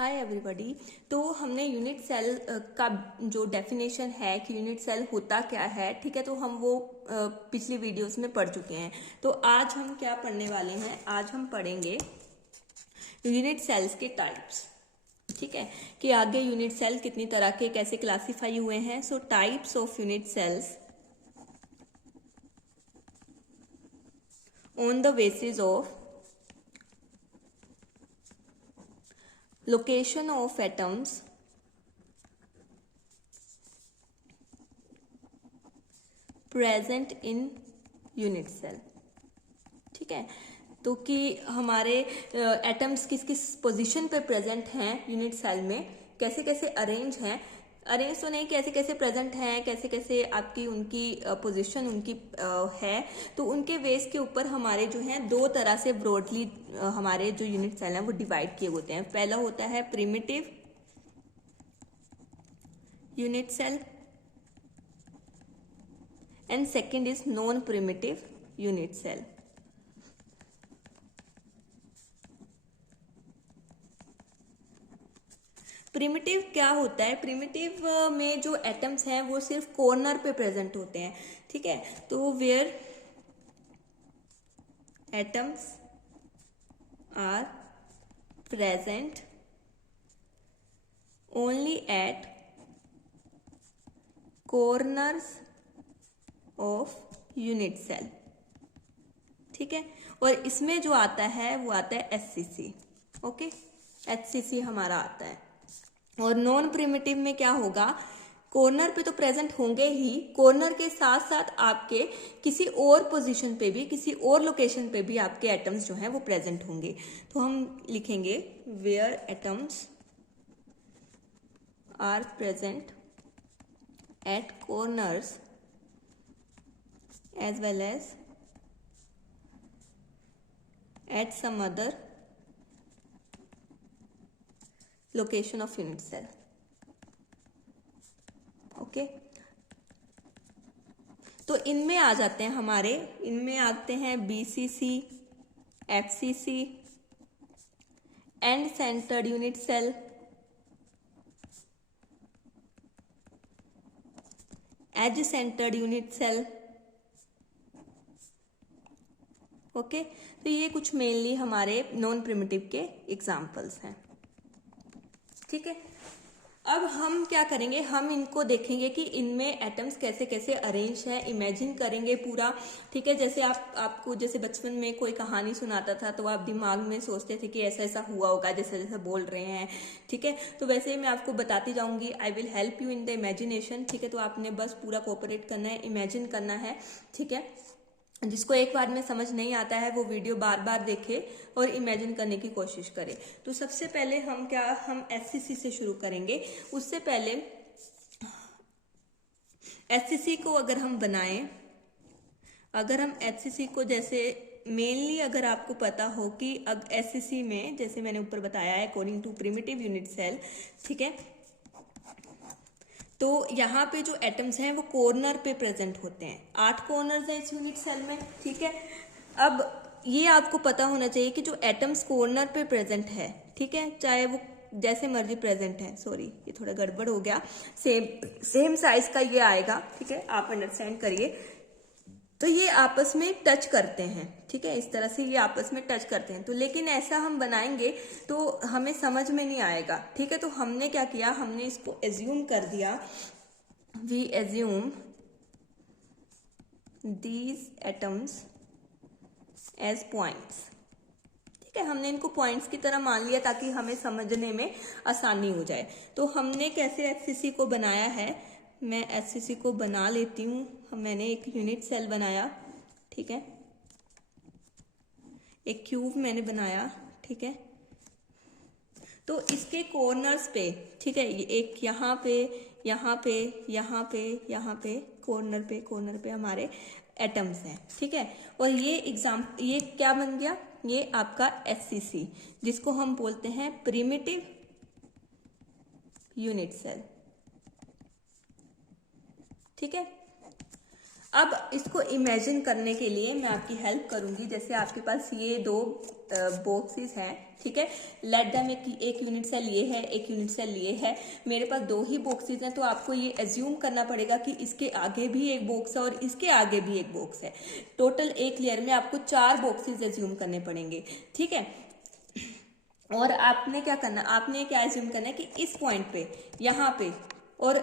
Hi everybody. तो हमने unit cell का जो डेफिनेशन है कि यूनिट सेल होता क्या है, ठीक है, तो हम वो पिछली वीडियोस में पढ़ चुके हैं। तो आज हम क्या पढ़ने वाले हैं, आज हम पढ़ेंगे यूनिट सेल्स के टाइप्स। ठीक है, कि आगे यूनिट सेल कितनी तरह के कैसे क्लासीफाई हुए हैं। So types of unit cells on the basis of location of atoms, present in unit cell। ठीक है, तो कि हमारे एटम्स किस किस पोजीशन पे प्रेजेंट हैं यूनिट सेल में, कैसे कैसे अरेंज हैं, अरेंज तो नहीं, कैसे कैसे प्रेजेंट हैं, कैसे कैसे आपकी उनकी पोजीशन उनकी है। तो उनके बेस के ऊपर हमारे जो हैं दो तरह से ब्रॉडली हमारे जो यूनिट सेल हैं वो डिवाइड किए होते हैं। पहला होता है primitive unit cell and second is non primitive unit cell. Primitive क्या होता है? प्रिमिटिव में जो एटम्स हैं वो सिर्फ कॉर्नर पे प्रेजेंट होते हैं। ठीक है, तो where atoms are present only at corners of unit cell. ठीक है, और इसमें जो आता है वो आता है एचसीसी। ओके, एचसीसी हमारा आता है। और नॉन प्रिमिटिव में क्या होगा, कॉर्नर पे तो प्रेजेंट होंगे ही, कॉर्नर के साथ साथ आपके किसी और पोजीशन पे भी, किसी और लोकेशन पे भी आपके एटम्स जो हैं वो प्रेजेंट होंगे। तो हम लिखेंगे where atoms are present at corners as well as at some other location of unit cell. Okay, तो इनमें आ जाते हैं हमारे, इनमें आते हैं BCC, FCC, end centred unit cell, edge centred unit cell. Okay, तो ये कुछ मेनली हमारे नॉन प्रिमिटिव के एग्जाम्पल्स हैं। ठीक है, अब हम क्या करेंगे, हम इनको देखेंगे कि इनमें एटम्स कैसे कैसे अरेंज है, इमेजिन करेंगे पूरा। ठीक है, जैसे आपको जैसे बचपन में कोई कहानी सुनाता था तो आप दिमाग में सोचते थे कि ऐसा ऐसा हुआ होगा, जैसे जैसे बोल रहे हैं। ठीक है, तो वैसे ही मैं आपको बताती जाऊंगी। I will help you in the imagination. ठीक है, तो आपने बस पूरा कोऑपरेट करना है, इमेजिन करना है। ठीक है, जिसको एक बार में समझ नहीं आता है वो वीडियो बार बार देखे और इमेजिन करने की कोशिश करे। तो सबसे पहले हम एचसीसी से शुरू करेंगे। उससे पहले एचसीसी को अगर हम बनाएं, अगर हम एचसीसी को जैसे मेनली अगर आपको पता हो कि अब एचसीसी में जैसे मैंने ऊपर बताया है according to primitive unit cell. ठीक है, तो यहाँ पे जो एटम्स हैं वो कॉर्नर पे प्रेजेंट होते हैं। 8 कॉर्नर्स हैं इस यूनिट सेल में। ठीक है, अब ये आपको पता होना चाहिए कि जो एटम्स कॉर्नर पे प्रेजेंट है, ठीक है, चाहे वो जैसे मर्जी प्रेजेंट है, सॉरी ये थोड़ा गड़बड़ हो गया, सेम साइज का ये आएगा। ठीक है, आप अंडरस्टैंड करिए। तो ये आपस में टच करते हैं। ठीक है, इस तरह से ये आपस में टच करते हैं। तो लेकिन ऐसा हम बनाएंगे तो हमें समझ में नहीं आएगा। ठीक है, तो हमने क्या किया, हमने इसको एज्यूम कर दिया। We assume these atoms as points. ठीक है, हमने इनको पॉइंट्स की तरह मान लिया ताकि हमें समझने में आसानी हो जाए। तो हमने कैसे एचसीसी को बनाया है, मैं एचसीसी को बना लेती हूँ। मैंने एक यूनिट सेल बनाया। ठीक है, एक क्यूब मैंने बनाया। ठीक है, तो इसके कॉर्नर्स पे, ठीक है, एक यहाँ पे, यहाँ पे, यहाँ पे, यहाँ पे, कॉर्नर पे हमारे एटम्स हैं। ठीक है, और ये क्या बन गया, ये आपका एचसीसी, जिसको हम बोलते हैं प्रिमिटिव यूनिट सेल। ठीक है, अब इसको इमेजिन करने के लिए मैं आपकी हेल्प करूंगी। जैसे आपके पास ये दो बॉक्सेस हैं, ठीक है, लेट दैम एक यूनिट सेल ये है, एक यूनिट सेल ये है, मेरे पास दो ही बॉक्सेस हैं, तो आपको ये एज्यूम करना पड़ेगा कि इसके आगे भी एक बॉक्स है और इसके आगे भी एक बॉक्स है। टोटल एक लेयर में आपको 4 बॉक्सेस एज्यूम करने पड़ेंगे, ठीक है। और आपने क्या करना, आपने क्या एज्यूम करना है कि इस पॉइंट पे, यहाँ पे, और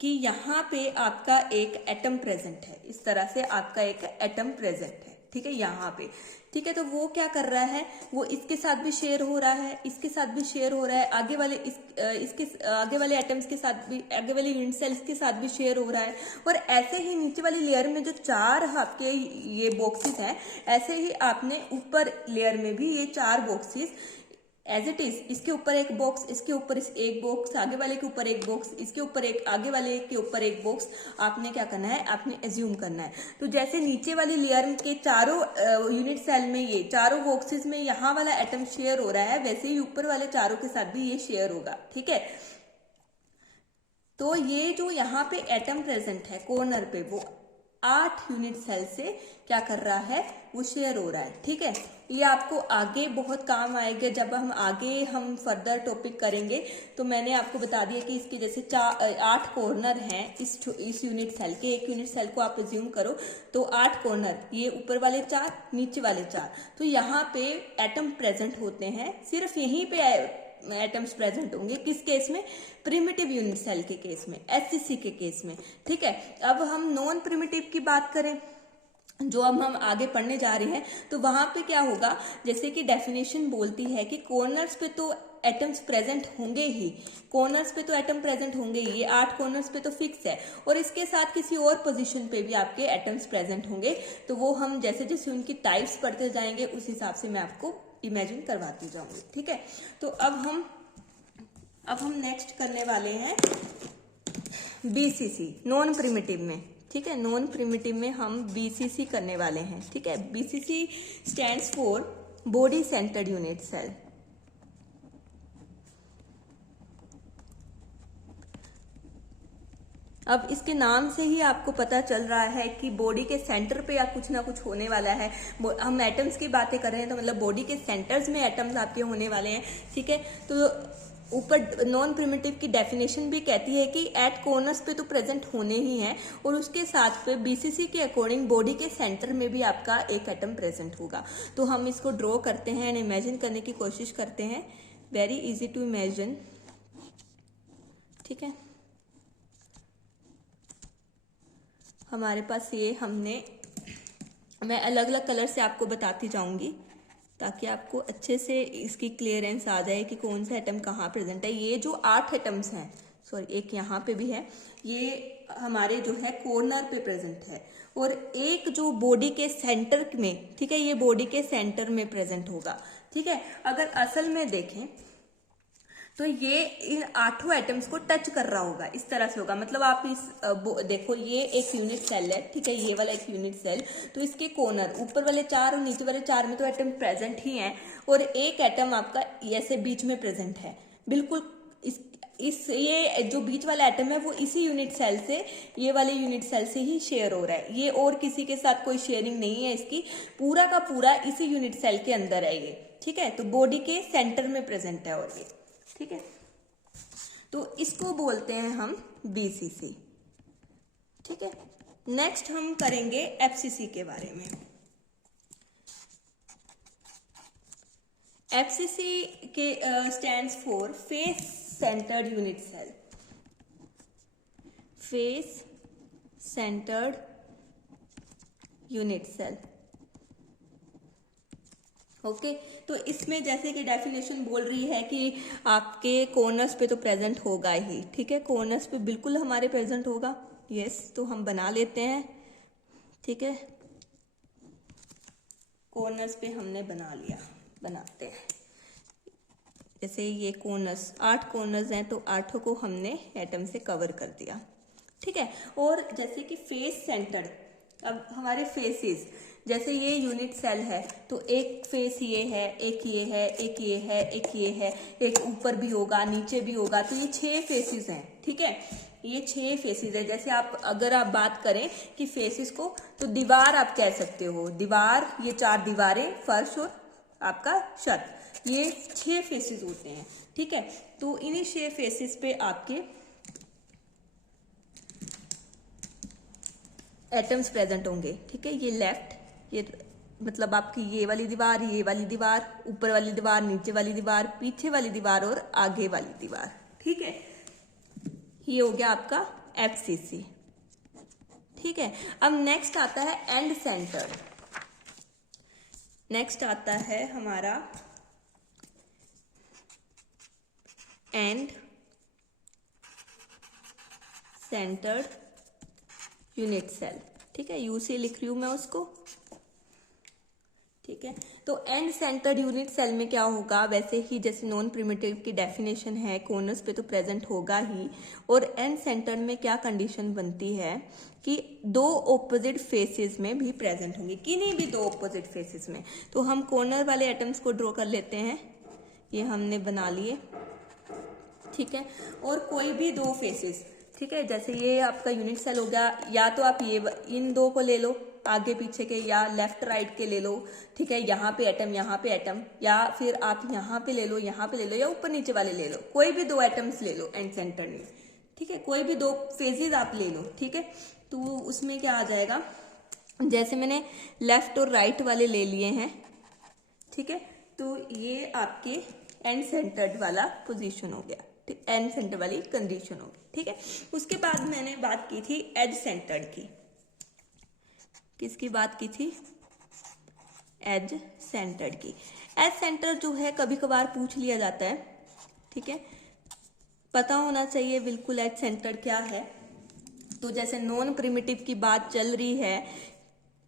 कि यहाँ पे आपका एक एटम प्रेजेंट है, इस तरह से आपका एक एटम प्रेजेंट है, ठीक है, यहाँ पे, ठीक है। तो वो क्या कर रहा है, वो इसके साथ भी शेयर हो रहा है, इसके साथ भी शेयर हो रहा है, आगे वाले इसके आगे वाले एटम्स के साथ भी, आगे वाले यूनिट सेल्स के साथ भी शेयर हो रहा है। और ऐसे ही नीचे वाली लेयर में जो 4 आपके ये बॉक्सेस हैं, ऐसे ही आपने ऊपर लेयर में भी ये 4 बॉक्सेस एज इट इज, इसके ऊपर एक बॉक्स, इसके ऊपर एक बॉक्स, आगे वाले के ऊपर एक बॉक्स, इसके ऊपर एक, आगे वाले के ऊपर एक बॉक्स, आपने क्या करना है, आपने एज्यूम करना है। तो जैसे नीचे वाली लेयर के चारों यूनिट सेल में ये चारों बॉक्सेस में यहाँ वाला एटम शेयर हो रहा है, वैसे ही ऊपर वाले चारों के साथ भी ये शेयर होगा, ठीक है। तो ये जो यहाँ पे एटम प्रेजेंट है कॉर्नर पे, वो 8 यूनिट सेल से क्या कर रहा है, वो शेयर हो रहा है, ठीक है। ये आपको आगे बहुत काम आएगा, जब हम फर्दर टॉपिक करेंगे। तो मैंने आपको बता दिया कि इसके जैसे 8 कॉर्नर हैं इस यूनिट सेल के, एक यूनिट सेल को आप एज्यूम करो तो 8 कॉर्नर, ये ऊपर वाले 4, नीचे वाले 4, तो यहाँ पे एटम प्रेजेंट होते हैं, सिर्फ यहीं पे एटम्स प्रेजेंट होंगे। किस केस में, प्रिमिटिव यूनिट सेल के केस में, एचसीसी के केस में, ठीक है। अब हम नॉन प्रिमिटिव की बात करें, जो अब हम आगे पढ़ने जा रहे हैं, तो वहां पे क्या होगा, जैसे कि डेफिनेशन बोलती है कि कॉर्नर्स पे तो एटम्स प्रेजेंट होंगे ही, कॉर्नर्स पे तो एटम प्रेजेंट होंगे ही, ये 8 कॉर्नर्स पे तो फिक्स है, और इसके साथ किसी और पोजीशन पे भी आपके एटम्स प्रेजेंट होंगे। तो वो हम जैसे जैसे उनकी टाइप्स पढ़ते जाएंगे, उस हिसाब से मैं आपको इमेजिन करवाती जाऊंगी, ठीक है। तो अब हम नेक्स्ट करने वाले हैं बीसीसी, नॉन प्रिमिटिव में, ठीक है। नॉन प्रिमिटिव में हम बीसीसी करने वाले हैं, ठीक है। BCC stands for body centred unit cell. अब इसके नाम से ही आपको पता चल रहा है कि बॉडी के सेंटर पे या कुछ ना कुछ होने वाला है। हम एटम्स की बातें कर रहे हैं, तो मतलब बॉडी के सेंटर्स में एटम्स आपके होने वाले हैं, ठीक है। तो ऊपर नॉन प्रिमिटिव की डेफिनेशन भी कहती है कि एट कॉर्नर्स पे तो प्रेजेंट होने ही हैं, और उसके साथ पे बीसीसी के अकॉर्डिंग बॉडी के सेंटर में भी आपका एक एटम प्रेजेंट होगा। तो हम इसको ड्रॉ करते हैं एंड इमेजिन करने की कोशिश करते हैं। वेरी इजी टू इमेजिन, ठीक है। हमारे पास ये मैं अलग अलग कलर से आपको बताती जाऊंगी ताकि आपको अच्छे से इसकी क्लियरेंस आ जाए कि कौन सा एटम कहाँ प्रेजेंट है। ये जो 8 एटम्स हैं, सॉरी एक यहाँ पे भी है, ये हमारे जो है कॉर्नर पे प्रेजेंट है, और एक जो बॉडी के सेंटर में, ठीक है, ये बॉडी के सेंटर में प्रेजेंट होगा, ठीक है। अगर असल में देखें तो ये इन 8 एटम्स को टच कर रहा होगा, इस तरह से होगा। मतलब आप देखो, ये एक यूनिट सेल है, ठीक है, ये वाला एक यूनिट सेल, तो इसके कॉर्नर ऊपर वाले 4 और नीचे वाले 4 में तो एटम प्रेजेंट ही हैं, और एक एटम आपका ऐसे बीच में प्रेजेंट है, बिल्कुल ये जो बीच वाला एटम है वो इसी यूनिट सेल से, ये वाले यूनिट सेल से ही शेयर हो रहा है। ये और किसी के साथ कोई शेयरिंग नहीं है इसकी, पूरा का पूरा इसी यूनिट सेल के अंदर है ये, ठीक है। तो बॉडी के सेंटर में प्रेजेंट है, और ये, ठीक है। तो इसको बोलते हैं हम बीसीसी, ठीक है। नेक्स्ट हम करेंगे एफसीसी के बारे में। एफसीसी के stands for face centred unit cell, face centred unit cell, okay. तो इसमें जैसे कि डेफिनेशन बोल रही है कि आपके कॉर्नर्स पे तो प्रेजेंट होगा ही, ठीक है, कॉर्नर्स पे बिल्कुल हमारे प्रेजेंट होगा, यस। तो हम बना लेते हैं, ठीक है, कॉर्नर्स पे हमने बनाते हैं। जैसे ये कॉर्नर्स 8 कॉर्नर्स हैं, तो 8 को हमने एटम से कवर कर दिया, ठीक है। और जैसे कि फेस सेंटर्ड, अब हमारे फेसेस, जैसे ये यूनिट सेल है तो एक फेस ये है, एक ये है, एक ये है, एक ये है, एक ऊपर भी होगा, नीचे भी होगा, तो ये 6 फेसेस हैं। ठीक है, ये 6 फेसेस है। जैसे आप अगर आप बात करें कि फेसेस को, तो दीवार आप कह सकते हो, दीवार, ये 4 दीवारें, फर्श और आपका छत, ये 6 फेसेस होते हैं। ठीक है, तो इन्हीं 6 फेसेस पे आपके एटम्स प्रेजेंट होंगे। ठीक है, ये लेफ्ट, ये मतलब आपकी ये वाली दीवार, ये वाली दीवार, ऊपर वाली दीवार, नीचे वाली दीवार, पीछे वाली दीवार और आगे वाली दीवार। ठीक है, ये हो गया आपका FCC। ठीक है, अब नेक्स्ट आता है एंड सेंटर। नेक्स्ट आता है हमारा एंड सेंटर्ड यूनिट सेल। ठीक है, यूसी लिख रही हूं मैं उसको। ठीक है, तो एंड सेंटर्ड यूनिट सेल में क्या होगा, वैसे ही जैसे नॉन प्रिमिटिव की डेफिनेशन है, कॉर्नर्स पे तो प्रेजेंट होगा ही, और एंड सेंटर्ड में क्या कंडीशन बनती है कि 2 ऑपोजिट फेसेस में भी प्रेजेंट होंगी, किन्हीं भी 2 ऑपोजिट फेसेस में। तो हम कॉर्नर वाले एटम्स को ड्रॉ कर लेते हैं, ये हमने बना लिए। ठीक है, और कोई भी 2 फेसेस, ठीक है, जैसे ये आपका यूनिट सेल हो गया, या तो आप ये इन 2 को ले लो आगे पीछे के, या लेफ्ट राइट के ले लो। ठीक है, यहाँ पे एटम, यहाँ पे एटम, या फिर आप यहाँ पे ले लो, यहाँ पे ले लो, या ऊपर नीचे वाले ले लो, कोई भी 2 एटम्स ले लो एंड सेंटर में। ठीक है, कोई भी 2 फेजेस आप ले लो। ठीक है, तो उसमें क्या आ जाएगा, जैसे मैंने लेफ्ट और राइट वाले ले लिए हैं। ठीक है, तो ये आपके एंड सेंटर्ड वाला पोजीशन हो गया, एंड सेंटर वाली कंडीशन होगी। ठीक है, उसके बाद मैंने बात की थी एज सेंटर्ड की। किसकी बात की थी, एज सेंटर्ड की। एज सेंटर जो है कभी कभार पूछ लिया जाता है। ठीक है, पता होना चाहिए बिल्कुल एज सेंटर्ड क्या है। तो जैसे नॉन प्रिमिटिव की बात चल रही है,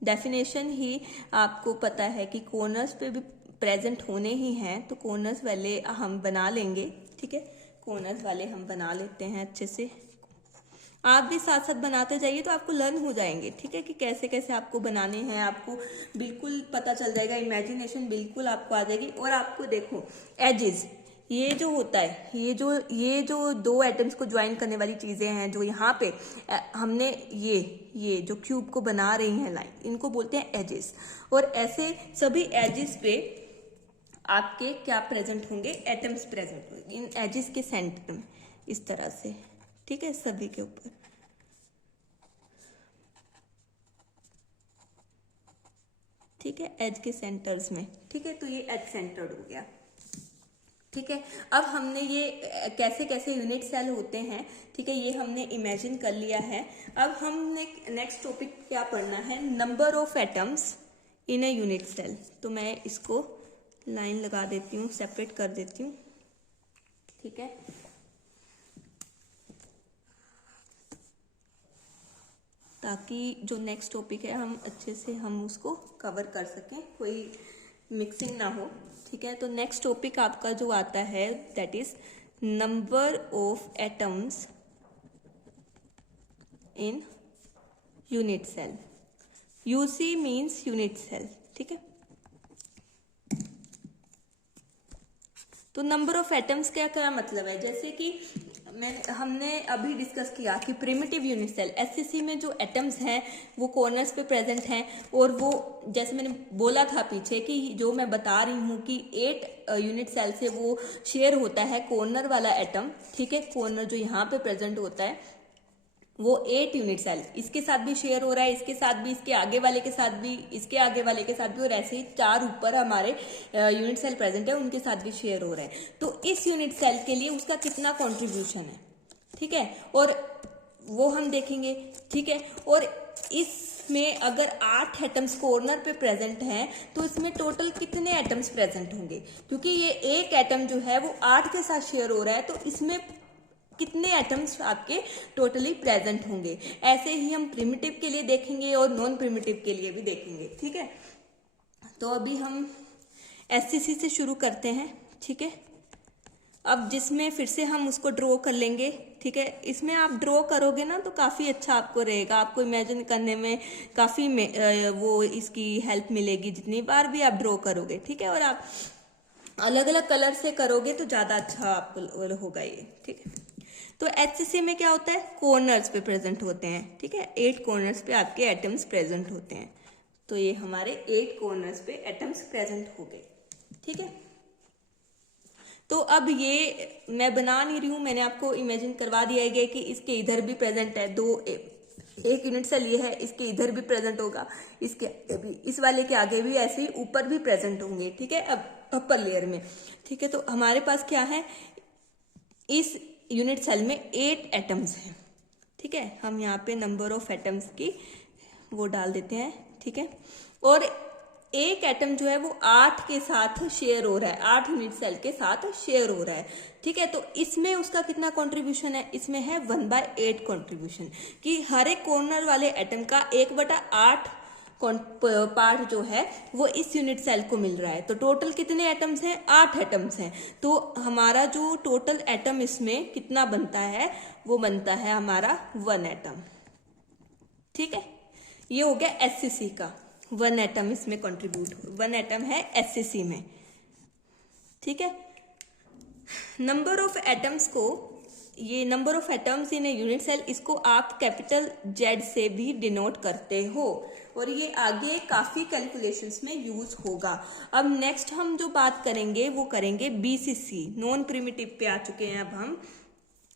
डेफिनेशन ही आपको पता है कि कॉर्नर्स पे भी प्रेजेंट होने ही हैं, तो कॉर्नर्स वाले हम बना लेंगे। ठीक है, कॉर्नर्स वाले हम बना लेते हैं अच्छे से। आप भी साथ साथ बनाते जाइए तो आपको लर्न हो जाएंगे। ठीक है, कि कैसे कैसे आपको बनाने हैं, आपको बिल्कुल पता चल जाएगा, इमेजिनेशन बिल्कुल आपको आ जाएगी। और आपको देखो एजेस, ये जो होता है, ये जो 2 एटम्स को ज्वाइन करने वाली चीजें हैं, जो यहाँ पे हमने ये जो क्यूब को बना रही हैं लाइन, इनको बोलते हैं एजेस। और ऐसे सभी एजेस पे आपके क्या प्रेजेंट होंगे, एटम्स प्रेजेंट होंगे इन एजेस के सेंटर में, इस तरह से। ठीक है, सभी के ऊपर। ठीक है, एज के सेंटर्स में। ठीक है, तो ये एज सेंटर्ड हो गया। ठीक है, अब हमने ये कैसे कैसे यूनिट सेल होते हैं, ठीक है, ये हमने इमेजिन कर लिया है। अब हमने नेक्स्ट टॉपिक क्या पढ़ना है, number of atoms in a unit cell. तो मैं इसको लाइन लगा देती हूँ, सेपरेट कर देती हूँ। ठीक है, ताकि जो नेक्स्ट टॉपिक है हम अच्छे से हम उसको कवर कर सकें, कोई मिक्सिंग ना हो। ठीक है, तो नेक्स्ट टॉपिक आपका जो आता है that is number of atoms in unit cell. UC means unit cell. ठीक है, तो नंबर ऑफ एटम्स क्या क्या मतलब है, जैसे कि हमने अभी डिस्कस किया कि प्रिमिटिव यूनिट सेल एससीसी में जो एटम्स हैं वो कॉर्नर्स पे प्रेजेंट हैं, और वो जैसे मैंने बोला था पीछे कि जो मैं बता रही हूँ कि 8 यूनिट सेल से वो शेयर होता है कॉर्नर वाला एटम। ठीक है, कॉर्नर जो यहाँ पे प्रेजेंट होता है वो 8 यूनिट सेल इसके साथ भी शेयर हो रहा है, इसके साथ भी, इसके आगे वाले के साथ भी, इसके आगे वाले के साथ भी, और ऐसे ही 4 ऊपर हमारे यूनिट सेल प्रेजेंट है उनके साथ भी शेयर हो रहा है। तो इस यूनिट सेल के लिए उसका कितना कंट्रीब्यूशन है, ठीक है, और वो हम देखेंगे। ठीक है, और इसमें अगर 8 एटम्स कॉर्नर पे प्रेजेंट हैं तो इसमें टोटल कितने एटम्स प्रेजेंट होंगे, क्योंकि ये एक एटम जो है वो 8 के साथ शेयर हो रहा है, तो इसमें कितने एटम्स आपके टोटली प्रेजेंट होंगे। ऐसे ही हम प्रिमिटिव के लिए देखेंगे और नॉन प्रिमिटिव के लिए भी देखेंगे। ठीक है, तो अभी हम एससीसी से शुरू करते हैं। ठीक है, अब जिसमें फिर से हम उसको ड्रॉ कर लेंगे, ठीक है। इसमें आप ड्रॉ करोगे ना तो काफ़ी अच्छा आपको रहेगा, आपको इमेजिन करने में काफ़ी वो इसकी हेल्प मिलेगी जितनी बार भी आप ड्रॉ करोगे, ठीक है। और आप अलग अलग कलर से करोगे तो ज़्यादा अच्छा आपको होगा ये, ठीक है। तो HCC में क्या होता है, कॉर्नर्स पे प्रेजेंट होते हैं, ठीक है। 8 कॉर्नर्स पे आपके एटम्स प्रेजेंट होते हैं। तो ये हमारे 8 कॉर्नर्स पे एटम्स प्रेजेंट हो गए, ठीक है। तो अब ये मैं बना नहीं रही हूं, मैंने आपको इमेजिन करवा दिया गया कि इसके इधर भी प्रेजेंट है, एक यूनिट सेल ये है, इसके इधर भी प्रेजेंट होगा, इसके भी, इस वाले के आगे भी ऐसे ही ऊपर भी प्रेजेंट होंगे, ठीक है, अब अपर लेयर में, ठीक है। तो हमारे पास क्या है, इस यूनिट सेल में 8 एटम्स हैं, ठीक है। हम यहाँ पे नंबर ऑफ एटम्स की वो डाल देते हैं, ठीक है। और एक एटम जो है वो 8 के साथ शेयर हो रहा है, 8 यूनिट सेल के साथ शेयर हो रहा है, ठीक है। तो इसमें उसका कितना कंट्रीब्यूशन है, इसमें है 1/8 कंट्रीब्यूशन, कि हर एक कॉर्नर वाले एटम का 1/8 पार्ट जो है वो इस यूनिट सेल को मिल रहा है। तो टोटल कितने एटम्स हैं, 8 एटम्स हैं। तो हमारा जो टोटल एटम इसमें कितना बनता है, वो बनता है हमारा 1 एटम, ठीक है। ये हो गया HCC का, 1 एटम इसमें कंट्रीब्यूट, 1 एटम है HCC में, ठीक है। नंबर ऑफ एटम्स को, ये number of atoms in a unit cell, इसको आप कैपिटल Z से भी डिनोट करते हो, और ये आगे काफी कैलकुलेशंस में यूज होगा। अब नेक्स्ट हम जो बात करेंगे वो करेंगे BCC, नॉन प्रिमिटिव पे आ चुके हैं अब हम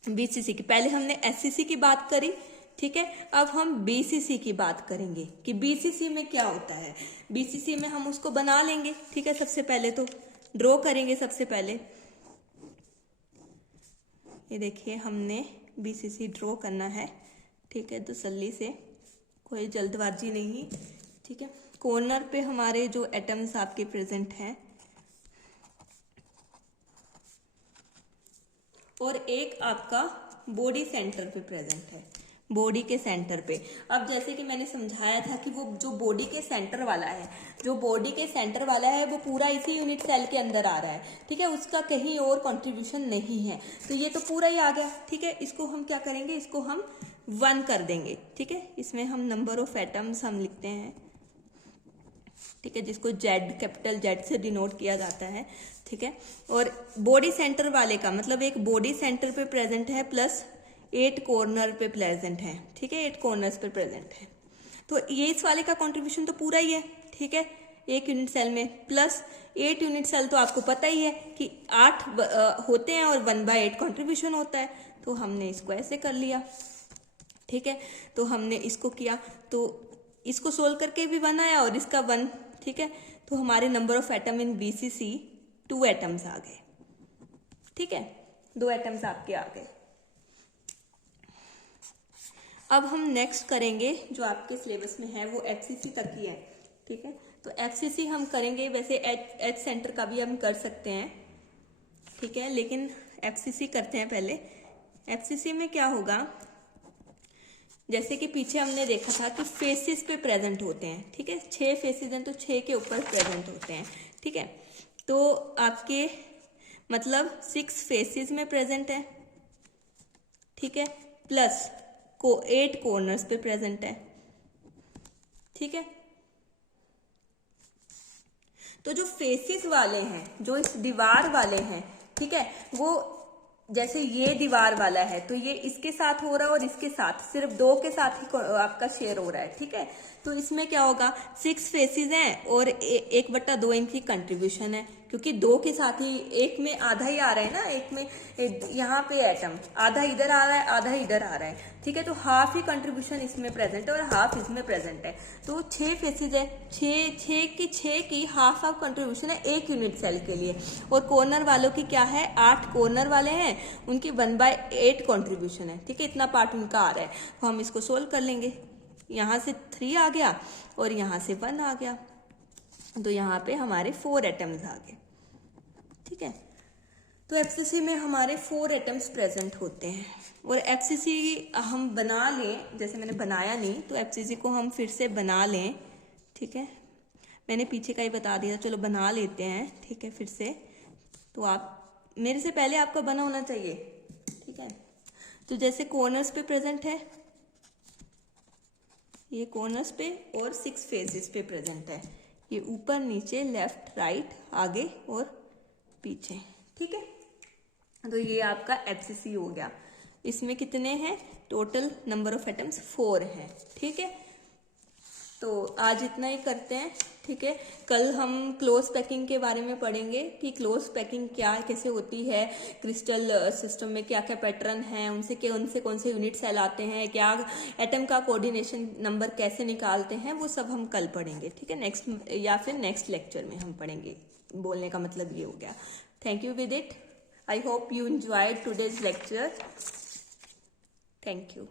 BCC की। पहले हमने HCC की बात करी, ठीक है। अब हम BCC की बात करेंगे कि BCC में क्या होता है। BCC में हम उसको बना लेंगे, ठीक है। सबसे पहले तो ड्रॉ करेंगे, सबसे पहले ये देखिए हमने BCC ड्रॉ करना है, ठीक है, तसल्ली से, कोई जल्दबाजी नहीं, ठीक है। कॉर्नर पे हमारे जो एटम्स आपके प्रेजेंट हैं, और एक आपका बॉडी सेंटर पे प्रेजेंट है, बॉडी के सेंटर पे। अब जैसे कि मैंने समझाया था कि वो जो बॉडी के सेंटर वाला है, जो बॉडी के सेंटर वाला है वो पूरा इसी यूनिट सेल के अंदर आ रहा है, ठीक है, उसका कहीं और कंट्रीब्यूशन नहीं है। तो ये तो पूरा ही आ गया, ठीक है। इसको हम क्या करेंगे, इसको हम 1 कर देंगे, ठीक है। इसमें हम नंबर ऑफ एटम्स हम लिखते हैं, ठीक है, जिसको Z, कैपिटल Z से डिनोट किया जाता है, ठीक है। और बॉडी सेंटर वाले का मतलब एक बॉडी सेंटर पे प्रेजेंट है प्लस 8 कॉर्नर पे प्रेजेंट है, ठीक है, 8 कॉर्नर्स पे प्रेजेंट है। तो ये इस वाले का कंट्रीब्यूशन तो पूरा ही है, ठीक है, एक यूनिट सेल में, प्लस 8 यूनिट सेल तो आपको पता ही है कि 8 होते हैं और 1/8 कंट्रीब्यूशन होता है। तो हमने इसको ऐसे कर लिया, ठीक है। तो हमने इसको किया, तो इसको सोल्व करके भी 1 आया और इसका 1, ठीक है। तो हमारे number of atom in BCC 2 atoms आ गए, ठीक है, 2 एटम्स आपके आ गए। अब हम नेक्स्ट करेंगे जो आपके सिलेबस में है वो FCC तक ही है, ठीक है। तो FCC हम करेंगे, वैसे H सेंटर का भी हम कर सकते हैं, ठीक है, लेकिन FCC करते हैं पहले। FCC में क्या होगा, जैसे कि पीछे हमने देखा था कि फेसिस पे प्रेजेंट होते हैं, ठीक है, 6 फेसिस हैं तो 6 के ऊपर प्रेजेंट होते हैं, ठीक है। तो आपके मतलब 6 फेसिस में प्रेजेंट है, ठीक है, प्लस 8 कॉर्नर्स पे प्रेजेंट है, ठीक है। तो जो फेसिस वाले हैं, जो इस दीवार वाले हैं, ठीक है, वो जैसे ये दीवार वाला है तो ये इसके साथ हो रहा है और इसके साथ, सिर्फ 2 के साथ ही आपका शेयर हो रहा है, ठीक है। तो इसमें क्या होगा, 6 फेसिस हैं और 1/2 इनकी कंट्रीब्यूशन है, क्योंकि 2 के साथ ही, एक में आधा ही आ रहा है ना, एक में यहाँ पे एटम आधा इधर आ रहा है, आधा इधर आ रहा है, ठीक है। तो हाफ ही कंट्रीब्यूशन इसमें प्रेजेंट है और हाफ इसमें प्रेजेंट है। तो 6 फेसिस है, 6 की हाफ कंट्रीब्यूशन है एक यूनिट सेल के लिए। और कॉर्नर वालों की क्या है, 8 कॉर्नर वाले हैं, उनकी 1/8 कंट्रीब्यूशन है, ठीक है, इतना पार्ट उनका आ रहा है। तो हम इसको सोल्व कर लेंगे, यहाँ से 3 आ गया और यहाँ से 1 आ गया, तो यहाँ पे हमारे 4 एटम्स आ गए, ठीक है। तो FCC में हमारे 4 एटम्स प्रेजेंट होते हैं। और FCC हम बना लें, जैसे मैंने बनाया नहीं, तो FCC को हम फिर से बना लें, ठीक है, मैंने पीछे का ही बता दिया, चलो बना लेते हैं, ठीक है, फिर से। तो आप मेरे से पहले आपका बना होना चाहिए, ठीक है। तो जैसे कॉर्नर्स पे प्रेजेंट है, ये कॉर्नर्स पे और 6 फेसेस पे प्रेजेंट है, ये ऊपर नीचे लेफ्ट राइट आगे और पीछे, ठीक है। तो ये आपका एफसीसी हो गया। इसमें कितने हैं टोटल नंबर ऑफ एटम्स 4 हैं, ठीक है। तो आज इतना ही करते हैं, ठीक है। कल हम क्लोज पैकिंग के बारे में पढ़ेंगे कि क्लोज पैकिंग क्या कैसे होती है, क्रिस्टल सिस्टम में क्या क्या पैटर्न है, उनसे कौन से यूनिट सेल आते हैं, क्या एटम का कोऑर्डिनेशन नंबर कैसे निकालते हैं, वो सब हम कल पढ़ेंगे, ठीक है। नेक्स्ट या फिर नेक्स्ट लेक्चर में हम पढ़ेंगे। बोलने का मतलब ये हो गया। Thank you with it. I hope you enjoyed today's lecture. Thank you.